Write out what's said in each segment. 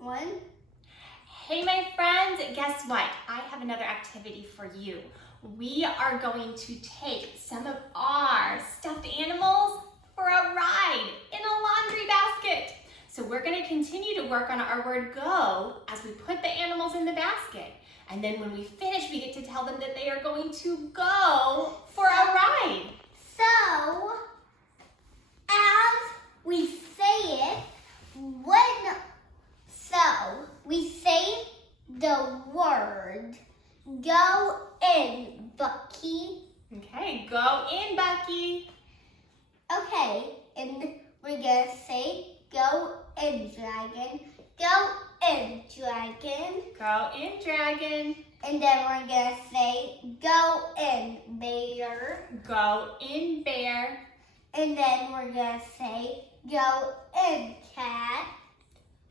1. Hey my friends, guess what? I have another activity for you. We are going to take some of our stuffed animals for a ride in a laundry basket. So we're going to continue to work on our word go as we put the animals in the basket. And then when we finish, we get to tell them that they are going to go for a ride. So, as we say it, we say the word go in, Bucky. Okay, go in, Bucky. Okay, and we're gonna say go in, Dragon. Go in, Dragon. Go in, Dragon. And then we're gonna say go in, Bear. Go in, Bear. And then we're gonna say go in, Cat.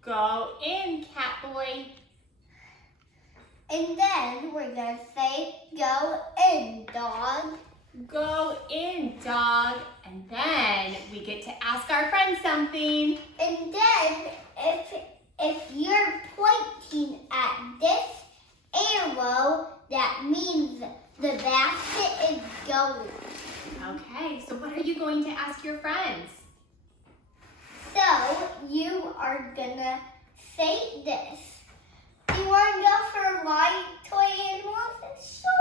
Go in, Catboy. And then we're gonna say go in, Dog. Go in, Dog. And then we get to ask our friends something. And then if you're pointing at this arrow, that means the basket is going. Okay, so what are you going to ask your friends? So you are gonna say this. Do you want to go for a ride, toy animals? Sure.